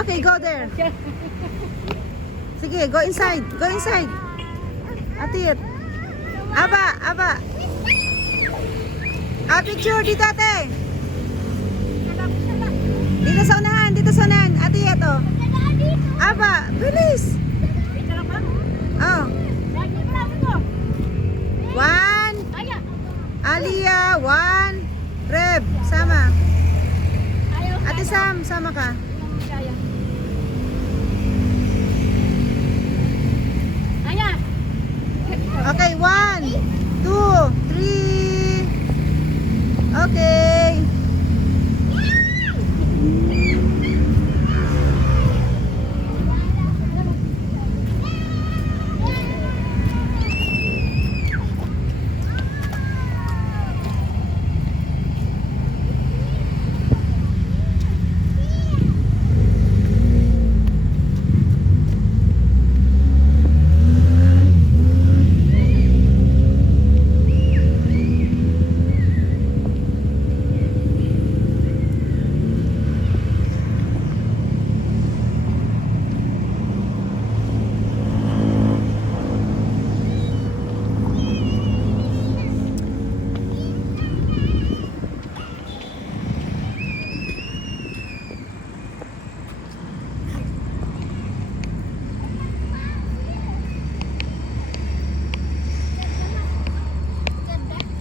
Okay, go there. Sige, go inside. Go inside. Atit. Aba. Picture dito, ate. Dito sa unahan. Atit, oh. Aba, bilis. Oh. 1. Alia, 1. Reb, sama. Ate Sam, sama ka. Okay, 1, 2, 3. Okay.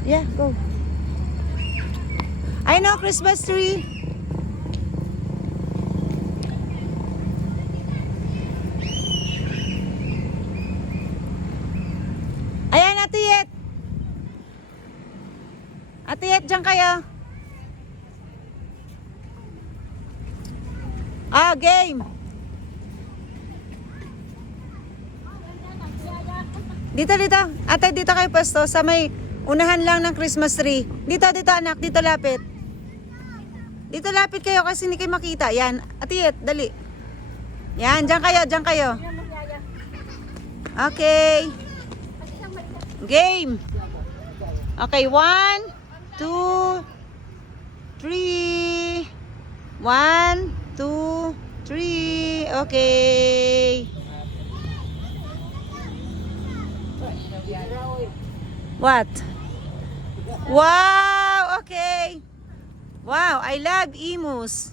Yeah, go. I know Christmas tree. Ayan, Ate Yet. Ate Yet, dyan kayo. Game. Dito. Ate, dito kayo pwesto sa may unahan lang ng Christmas tree. Dito anak, dito lapit. Dito lapit kayo kasi hindi kayo makita. Yan, Ate Yet, dali. Yan, dyan kayo. Okay. Game. Okay, 1, 2, 3. 1, 2, 3. Okay. What? Wow, okay. Wow, I love emus.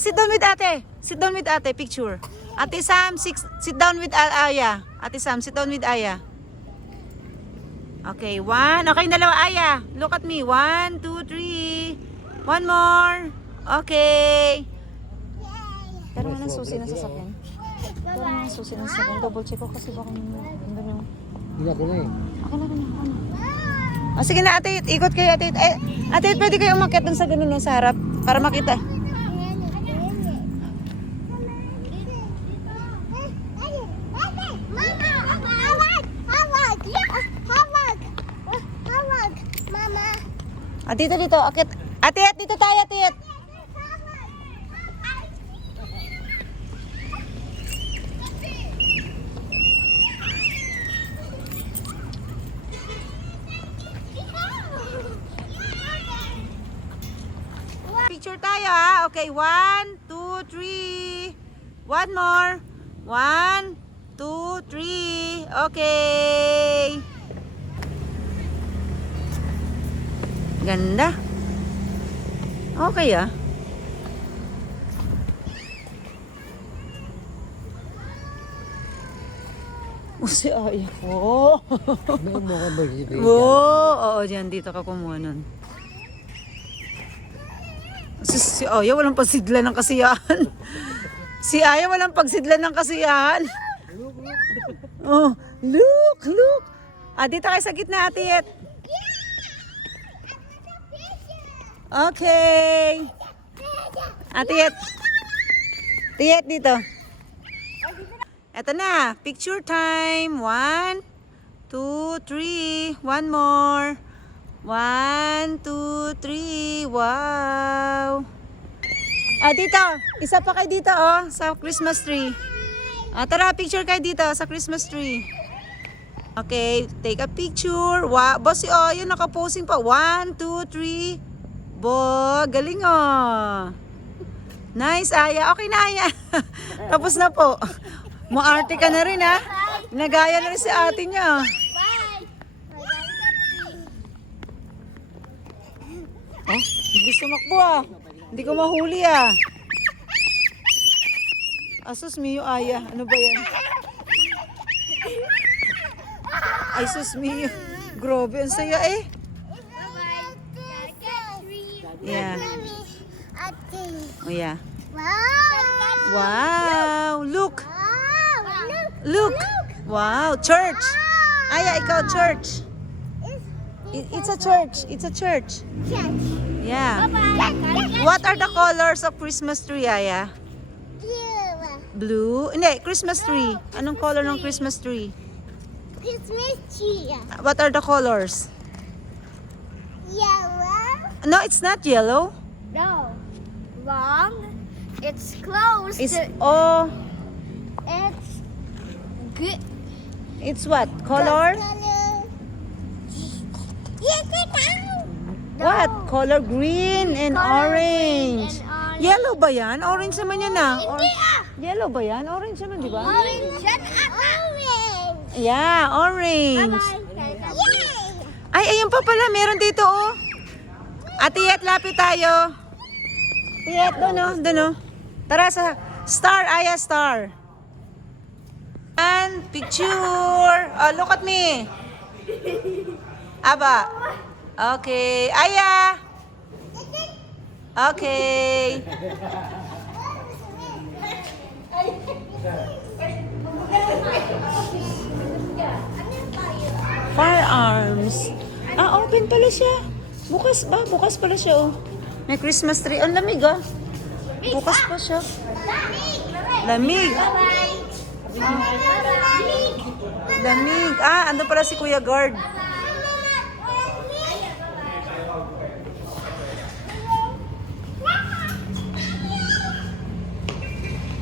Sit down with ate. Picture. Ate Sam, sit down with Aya. Ate Sam, sit down with Aya. Okay, 1. Okay, dalawa, Aya. Look at me. 1, 2, 3. 1 more. Okay. Pero nga ng susi na sasakyan. Double check ko kasi baka Hindi ako na eh. Ako na. Sige na, ate, ikot kayo, ate. Ate, pwede kayo umakyat dun sa ganun sa harap para makita. Dito. Akyat. Ate, dito tayo, ate. Picture tayo ha. Okay, 1, 2, 3. One more. 1, 2, 3. Okay. Ganda. Okay ah. Si Aya. Oh. May mo ka ba dito? Oo, dyan. Dito ka kumuha nun. Si Aya walang pagsidlan ng kasiyahan. Si Aya walang pagsidlan ng kasiyahan. Oh, look. Dito kayo sa gitna, Ate. Okay. Ate, dito. Eto na, picture time. 1, 2, 3. One more. 1, 2, 3. Wow. Dito. Isa pa kayo dito, sa Christmas tree. Tara, picture kayo dito sa Christmas tree. Okay, take a picture. Wow, boss, yun nakaposing pa. 1, 2, 3. Bo, galing Nice, Aya. Okay na, Aya. Tapos na po. Maarte ka na rin, ha? Nagaya na rin si ate niya. Oh, hindi sumakbo, ah. Hindi ko mahuli, ah. Asus Mio, Aya. Ano ba yan? Ay, sus Mio. Grabe, ang saya, eh. Yeah. Oh, yeah. Wow! Look! Look! Wow! Church! Aya, ikaw, church! It's a church. It's a church. Yeah. What are the colors of Christmas tree, Aya? Blue? Hindi, Christmas tree. Anong color ng Christmas tree? Christmas tree. What are the colors? Yellow. No, it's not yellow. No. Wrong. It's close. It's to, oh, it's good. it's what? Color? Yes, it's What? Color green and orange. and orange. Yellow ba yan? Orange naman yan ah. Hindi ah. Yellow ba yan? Orange naman, di ba? Orange. Orange. Yeah, orange. Yay! Ay, ayun pa pala. Meron dito, oh. Ate Yet, lapit tayo. Yet, doon, oh. Doon, oh. Tara sa star, Aya, star. And picture. Oh, look at me. Aba. Okay. Aya. Okay. Firearms. Ah, open pala siya. Bukas ba? Bukas pala siya, oh. May Christmas tree. Ang lamig, ah. Bukas pa siya. Lamig. Lamig. Ah, ando pala si Kuya Guard.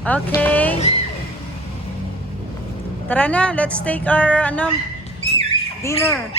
Okay. Tara na, let's take our dinner.